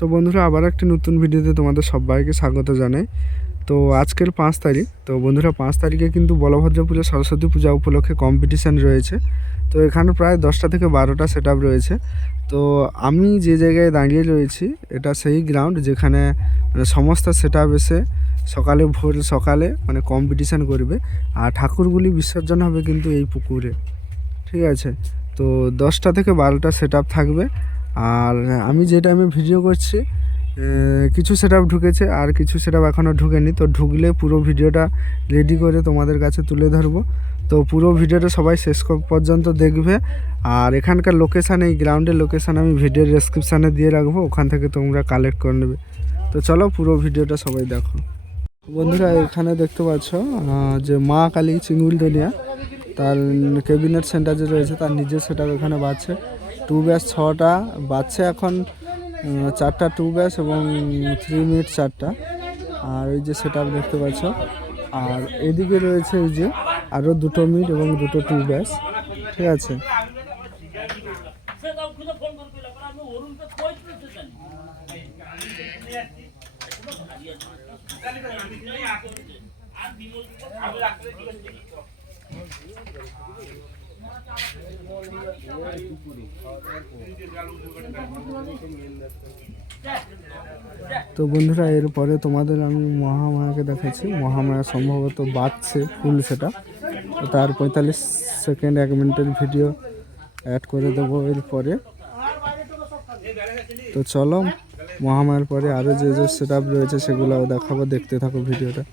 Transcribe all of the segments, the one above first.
So বন্ধুরা, আবার একটি নতুন ভিডিওতে তোমাদের সবাইকে স্বাগত জানাই। তো আজকের 5 তারিখ। তো বন্ধুরা, 5 তারিখে কিন্তু বলভদ্র পুজো সরস্বতী পূজা উপলক্ষে কম্পিটিশান রয়েছে। তো এখানে প্রায় 10টা থেকে 12টা সেট আপ রয়েছে। তো আমি যে জায়গায় দাঁড়িয়ে রয়েছি এটা সেই গ্রাউন্ড যেখানে সমস্ত সেট আপ এসে ভোর সকালে কম্পিটিশান করবে। আর ঠাকুরগুলি বিসর্জন হবে কিন্তু এই পুকুরে, ঠিক আছে। তো 10টা থেকে 12টা সেট আপ থাকবে। আর আমি যে টাইমে ভিডিও করছি কিছু সেট আপ ঢুকেছে আর কিছু সেট আপ এখনও ঢুকেনি। তো ঢুকলে পুরো ভিডিওটা রেডি করে তোমাদের কাছে তুলে ধরবো। তো পুরো ভিডিওটা সবাই শেষ পর্যন্ত দেখবে। আর এখানকার লোকেশান, এই গ্রাউন্ডের লোকেশান আমি ভিডিওর ডেসক্রিপশানে দিয়ে রাখবো, ওখান থেকে তোমরা কালেক্ট করে নেবে। তো চলো পুরো ভিডিওটা সবাই দেখো। বন্ধুরা, এখানে দেখতে পাচ্ছ যে মা কালী চিঙ্গুলদনিয়া, তার ক্যাবিনেট সেন্টার যে রয়েছে তার নিজের সেট আপ এখানে বাজছে। 2 ব্যাচ 6টা বাজছে এখন, 4টা 2 ব্যাচ এবং 3 মিনিট 4টা। আর ওই যে সেট আপ দেখতে পাচ্ছ। আর এদিকে রয়েছে এই যে আরও 2টো মিড এবং 2টো 2 ব্যাচ, ঠিক আছে। তো বন্ধুরা, এরপরে তোমাদের আমি মহামায়াকে দেখাচ্ছি। মহামায়া সম্ভবত বাজছে ফুল সেটা। তো তার 45 সেকেন্ড 1 মিনিটের ভিডিও অ্যাড করে দেবো এরপরে। তো চলো, মহামায়ার পরে আরও যে যে সেট আপ রয়েছে সেগুলো দেখাবো, দেখতে থাকো ভিডিওটা।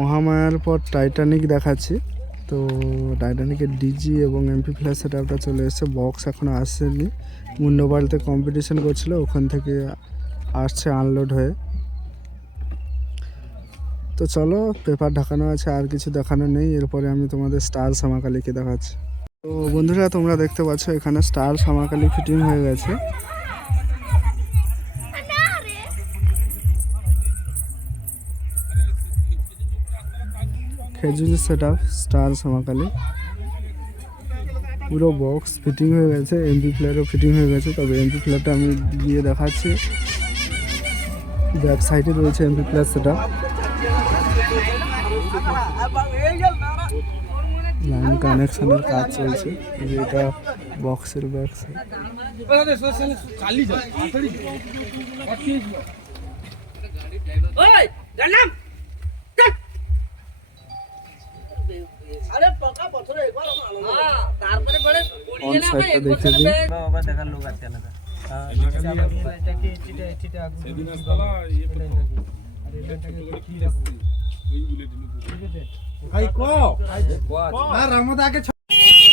মহামায়ার পর টাইটানিক দেখাচ্ছি। তো টাইটানিকের ডিজি এবং এমপি ফ্ল্যাশ সেট আপটা চলে এসেছে। বক্স এখনও আসেনি, মুন্ডবাড়িতে কম্পিটিশন করছিল, ওখান থেকে আসছে আনলোড হয়ে। তো চলো, পেপার ঢাকানো আছে, আর কিছু দেখানো নেই। এরপরে আমি তোমাদের স্টার শ্যামাকালীকে দেখাচ্ছি। তো বন্ধুরা, তোমরা দেখতে পাচ্ছ এখানে স্টার শ্যামাকালী ফিটিং হয়ে গেছে। Khejuri set up star Shyamakali, পুরো বক্স ফিটিং হয়ে গেছে। এমপি প্লেয়ারও ফিটিং হয়ে গেছে, তবে এমপি প্লেয়ারটা আমি গিয়ে দেখাচ্ছি। ব্যাক সাইডে রয়েছে MP player set up. Line কানেকশনের কাজ চলছে, এটা বক্সের ব্যাক সাইড। অন সাইডটা দেখে দিন।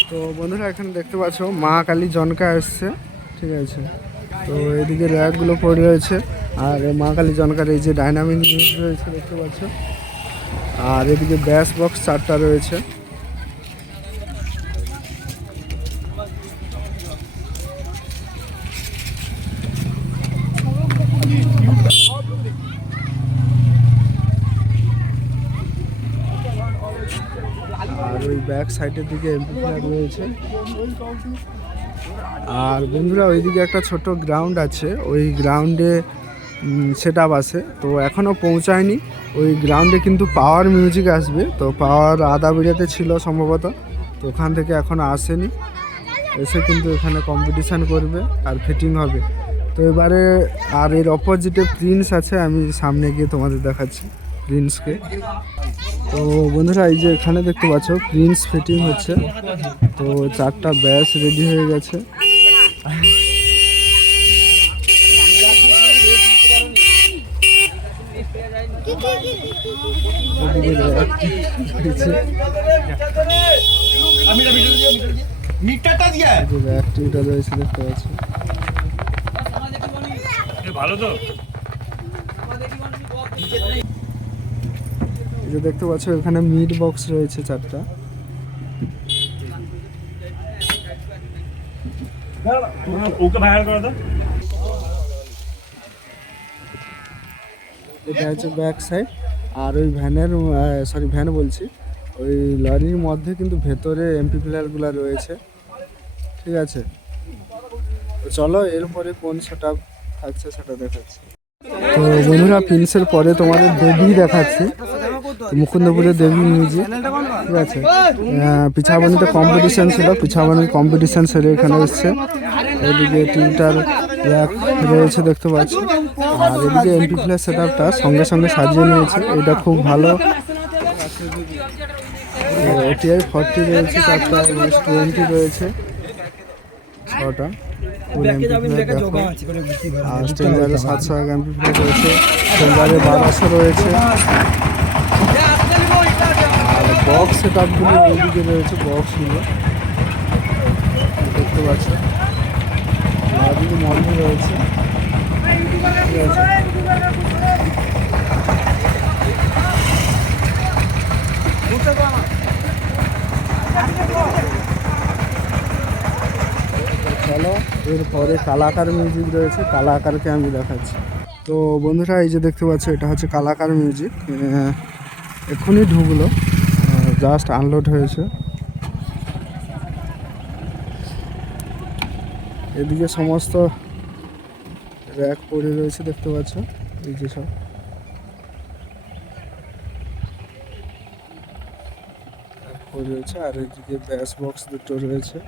তো বন্ধুরা, এখানে দেখতে পাচ্ছ মা কালী জনকা এসছে, ঠিক আছে। তো এদিকে র্যাকগুলো পড়ে রয়েছে, আর মা কালী জনকার এই যে ডাইনামিক জিনিস রয়েছে দেখতে পাচ্ছ। আর এদিকে ব্যাস বক্স 4টা রয়েছে। আর ওই ব্যাক সাইডের দিকে এমপি ফ্ল্যাগ রয়েছে। আর বন্ধুরা, ওইদিকে একটা ছোট গ্রাউন্ড আছে, ওই গ্রাউন্ডে সেট আপ আছে। তো এখনও পৌঁছায়নি। ওই গ্রাউন্ডে কিন্তু পাওয়ার মিউজিক আসবে। তো পাওয়ার আদাবিড়াতে ছিল সম্ভবত, তো ওখান থেকে এখনও আসেনি। এসে কিন্তু এখানে কম্পিটিশান করবে আর ফিটিং হবে। তো এবারে আর এর অপোজিটে প্রিন্স আছে, আমি সামনে গিয়ে তোমাদের দেখাচ্ছি প্রিন্সকে। তো বন্ধুরা এই যে এখানে দেখতে পাচ্ছ প্রিন্স ফিটিং হচ্ছে। তো 4টা ব্যাস রেডি হয়ে গেছে। ব্যাগটিটা রয়েছে দেখতে পাচ্ছি। ভালো তো এই যে দেখতে পাচ্ছ এখানে মিট বক্স রয়েছে 4টা। ওকে ভাইরাল করে দাও। এটা হচ্ছে ব্যাক সাইড। আর ওই ভ্যানের ভ্যান বলছি, ওই লরির মধ্যে কিন্তু ভেতরে এমপি প্লেয়ারগুলো রয়েছে, ঠিক আছে। তো চলো এরপরে কোন সেটআপ থাকছে সেটা দেখাচ্ছি। তো বন্ধুরা প্রিন্সের পরে তোমাদের দেবী দেখাচ্ছি, মুকুন্দপুরের দেবী মিউজিক, ঠিক আছে। পিছাবনিতে কম্পিটিশান ছিল, পিছাবনির কম্পিটিশান সেরে এখানে এসছে। এদিকে টিউটার র্যাক রয়েছে দেখতে পাচ্ছি। আর এদিকে এমপি প্লেয়ার সেটআপটা সঙ্গে সঙ্গে সাজিয়ে নিয়েছে, এটা খুব ভালো। এটিআই 40 রয়েছে 4টা, 20 রয়েছে 6টা। আর স্ট্রেঞ্জারে 700 এমপি প্লেয়ার রয়েছে, স্ট্রেঞ্জারে 1200 রয়েছে। আর বক্স সেটআপগুলো ওইদিকে রয়েছে, বক্সগুলো দেখতে পাচ্ছি। ওইদিকে মডেল রয়েছে, ঠিক আছে। চলো এরপরে কালাকার মিউজিক রয়েছে, কালাকারকে আমি দেখাচ্ছি। তো বন্ধুরা এই যে দেখতে পাচ্ছ এটা হচ্ছে কালাকার মিউজিক। এক্ষুনি ঢুকলো, জাস্ট আনলোড হয়েছে। এদিকে সমস্ত র্যাক পড়ে রয়েছে দেখতে পাচ্ছ, এই যে সব পড়ে রয়েছে। আর এদিকে ব্যাস বক্স দুটো রয়েছে।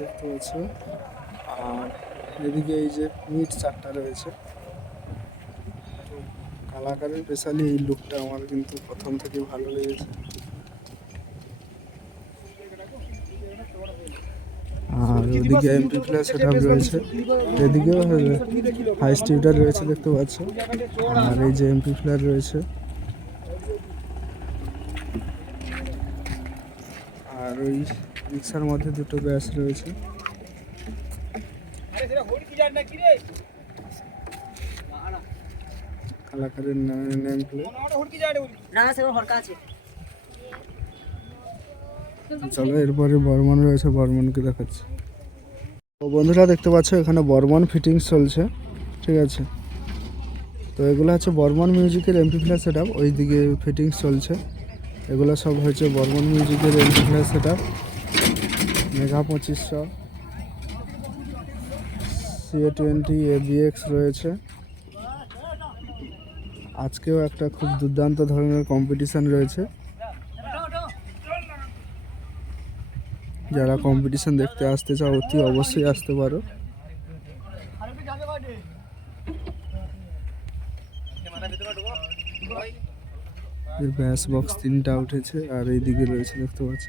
দেখতে পাচ্ছ। আর এদিকে এই যে মিট 4টা রয়েছে। কালাকারের স্পেশালি এই লুকটা আমার কিন্তু প্রথম থেকে ভালো লেগেছে। আর ওদিকে এমপি প্লাস সেটআপ রয়েছে, এদিকেও হাইস টিউটার রয়েছে দেখতে পাচ্ছ। আর এই যে এমপি প্লেয়ার রয়েছে। আর ওই রিক্সার মধ্যে দুটো ব্যাস রয়েছে। কালাকারের নেম প্লেট। চলো এরপরে বর্মন রয়েছে, বর্মনকে দেখাচ্ছি। তো বন্ধুরা দেখতে পাচ্ছ এখানে বর্মন ফিটিংস চলছে, ঠিক আছে। তো এগুলো হচ্ছে বর্মন মিউজিকের এমপি প্লাস সেটআপ, ওইদিকে ফিটিংস চলছে। এগুলো সব হচ্ছে বর্মন মিউজিকের MP plus setup. Mega 2500, CA20 ABX রয়েছে। আজকেও একটা খুব দুর্দান্ত ধরনের কম্পিটিশান রয়েছে, যারা কম্পিটিশান দেখতে আসতে চাও অতি অবশ্যই আসতে পারো। ব্যাস বক্স 3টা উঠেছে। আর এইদিকে রয়েছে দেখতে পাচ্ছ।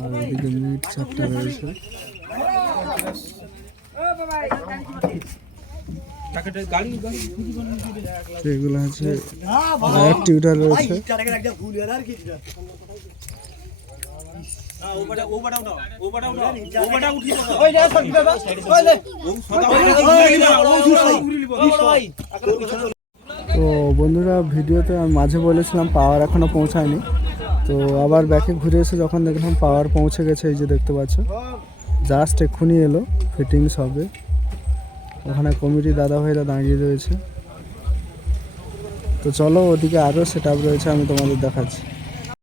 আর এদিকে মিট 4টা রয়েছে। এগুলো হচ্ছে টিউটার রয়েছে। তো বন্ধুরা ভিডিওতে আমি মাঝে বলেছিলাম পাওয়ার এখনো পৌঁছায়নি, তো আবার ব্যাকে ঘুরে এসে যখন দেখলাম পাওয়ার পৌঁছে গেছে। এই যে দেখতে পাচ্ছ জাস্ট এক্ষুনি এলো, ফিটিংস হবে। ওখানে কমিটি দাদা ভাইরা দাঁড়িয়ে রয়েছে। তো চলো ওদিকে আরও সেট আপ রয়েছে, আমি তোমাদের দেখাচ্ছি।